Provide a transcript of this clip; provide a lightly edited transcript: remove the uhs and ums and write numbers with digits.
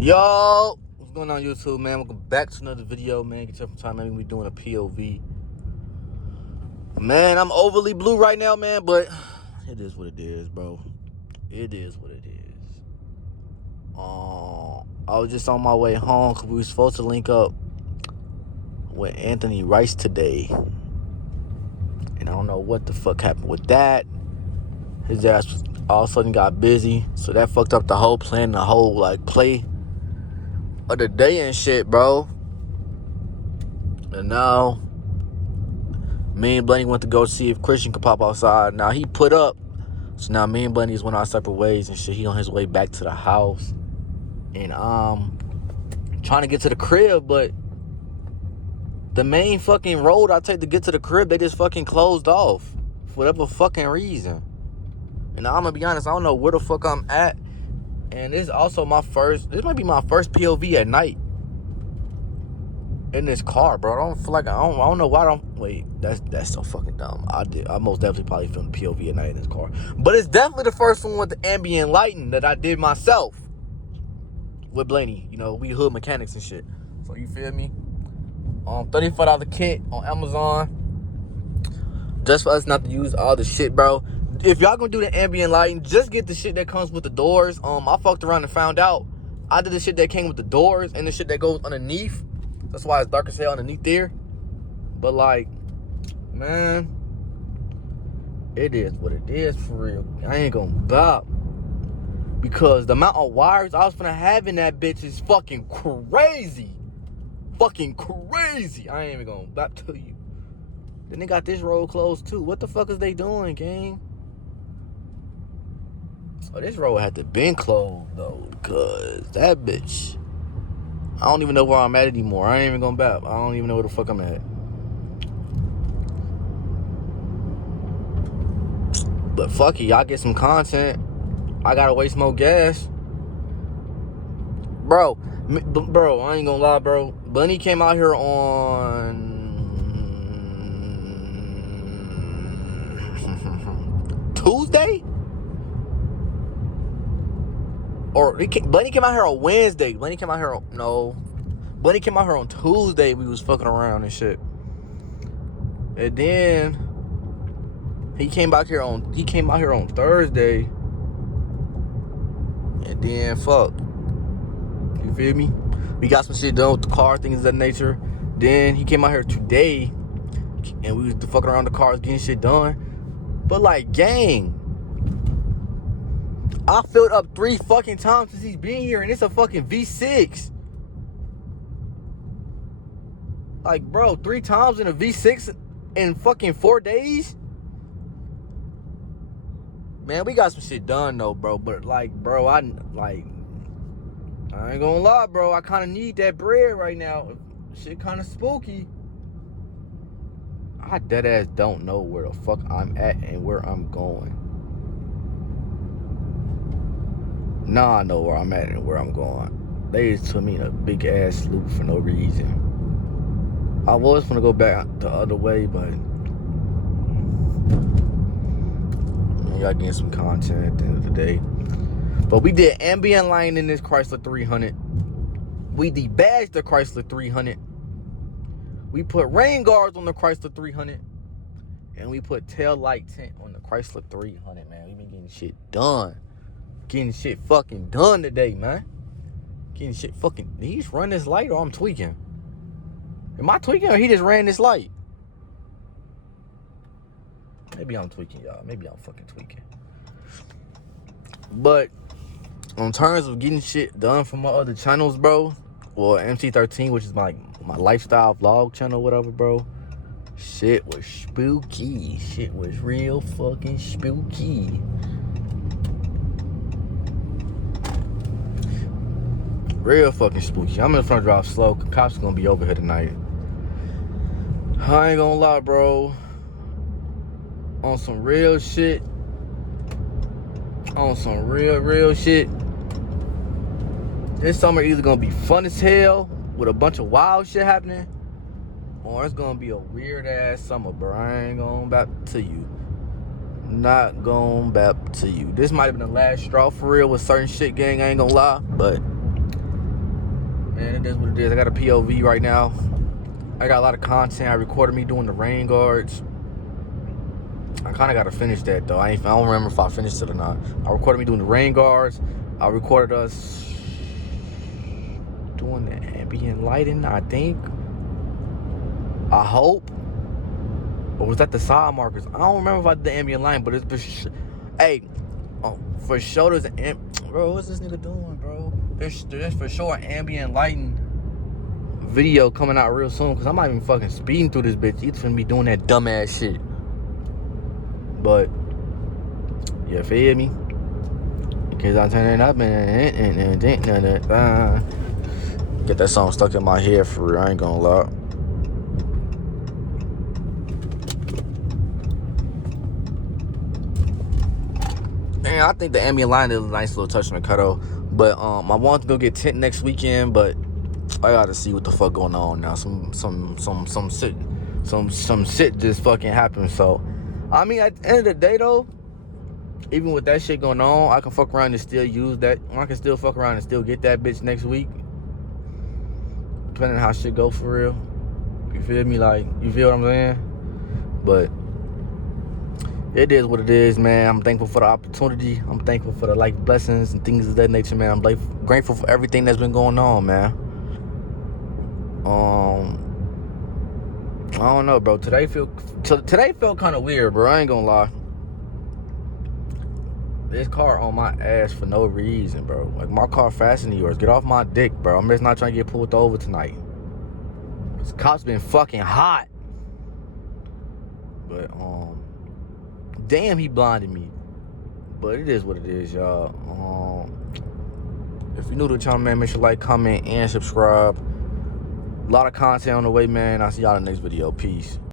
Yo, what's going on YouTube, man? Welcome back to another video, man. Get up from time, maybe we doing a POV. Man, I'm overly blue right now, man, but it is what it is, bro. It is what it is. I was just on my way home because we were supposed to link up with Anthony Rice today. And I don't know what the fuck happened with that. His ass all of a sudden got busy, so that fucked up the whole plan, the whole play of the day and shit, bro. And now me and Blaney went to go see if Christian could pop outside. Now he put up, so now me and Blaney just went our separate ways and shit. He on his way back to the house, and trying to get to the crib, but the main fucking road I take to get to the crib, they just fucking closed off for whatever fucking reason. And I'm gonna be honest, I don't know where the fuck I'm at. And this is also this might be my first POV at night in this car, bro. I don't feel like, I don't know why I don't, wait, that's so fucking dumb. I most definitely probably filmed the POV at night in this car. But it's definitely the first one with the ambient lighting that I did myself with Blaney. You know, we hood mechanics and shit. So you feel me? $35 kit on Amazon. Just for us not to use all the shit, bro. If y'all gonna do the ambient lighting, just get the shit that comes with the doors. I fucked around and found out I did the shit that came with the doors and the shit that goes underneath. That's why it's dark as hell underneath there. But man, it is what it is for real. I ain't gonna bop. Because the amount of wires I was finna have in that bitch is fucking crazy. Fucking crazy. I ain't even gonna bop to you. Then they got this road closed too. What the fuck is they doing, gang? Oh, this road had to been closed though, because that bitch, I don't even know where I'm at anymore. I ain't even gonna bap. I don't even know where the fuck I'm at. But fuck it, y'all get some content. I gotta waste more gas. Bro, I ain't gonna lie, bro. Bunny came out here on Tuesday? Or Bunny came out here on Wednesday. Bunny came out here on Tuesday. We was fucking around and shit. And then he came out here on Thursday. And then fuck. You feel me? We got some shit done with the car, things of that nature. Then he came out here today and we was fucking around the cars, getting shit done. But gang, I filled up 3 fucking times since he's been here, and it's a fucking V6. Bro, 3 times in a V6 in fucking 4 days? Man, we got some shit done though, bro. But bro, I ain't gonna lie, bro. I kind of need that bread right now. Shit kind of spooky. I deadass don't know where the fuck I'm at and where I'm going. Now I know where I'm at and where I'm going. They just took me in a big ass loop for no reason. I was gonna go back the other way, but y'all getting some content at the end of the day. But we did ambient lighting in this Chrysler 300. We debadged the Chrysler 300. We put rain guards on the Chrysler 300. And we put tail light tint on the Chrysler 300, man. We been getting shit done. Getting shit fucking done today, man. Getting shit fucking... Did he just run this light or I'm tweaking? Am I tweaking or he just ran this light? Maybe I'm tweaking, y'all. Maybe I'm fucking tweaking. But in terms of getting shit done for my other channels, bro, or MC13, which is my lifestyle vlog channel, whatever, bro, shit was spooky. Shit was real fucking spooky. Real fucking spooky. I'm in the front drive slow. Cops gonna be over here tonight. I ain't gonna lie, bro. On some real shit. On some real shit. This summer either gonna be fun as hell with a bunch of wild shit happening, or it's gonna be a weird ass summer, bro. I ain't gonna back to you. Not going back to you. This might have been the last straw for real with certain shit, gang. I ain't gonna lie, but man, it is what it is. I got a POV right now. I got a lot of content. I recorded me doing the rain guards. I kind of got to finish that, though. I don't remember if I finished it or not. I recorded me doing the rain guards. I recorded us doing the ambient lighting, I think. I hope. Or was that the side markers? I don't remember if I did the ambient lighting, but it's... Hey, for sure there's bro, what's this nigga doing, bro? There's for sure an ambient lighting video coming out real soon, because I'm not even fucking speeding through this bitch. He's finna be doing that dumbass shit. But, you feel me? Because I'm turning up and get that song stuck in my head for real. I ain't gonna lie. Man, I think the ambient line is a nice little touch on the cuto. But I want to go get tint next weekend, but I gotta see what the fuck going on now. Some shit just fucking happened. So, I mean, at the end of the day though, even with that shit going on, I can fuck around and still use that. I can still fuck around and still get that bitch next week, depending on how shit go for real. You feel me? Like, you feel what I'm saying? But it is what it is, man. I'm thankful for the opportunity. I'm thankful for the life blessings and things of that nature, man. I'm grateful for everything that's been going on, man. I don't know, bro. Today felt kind of weird, bro. I ain't gonna lie. This car on my ass for no reason, bro. Like, my car faster than yours. Get off my dick, bro. I'm just not trying to get pulled over tonight. This cop's been fucking hot. But, damn, he blinded me. But it is what it is, y'all. If you're new to the channel, man, make sure to like, comment, and subscribe. A lot of content on the way, man. I'll see y'all in the next video. Peace.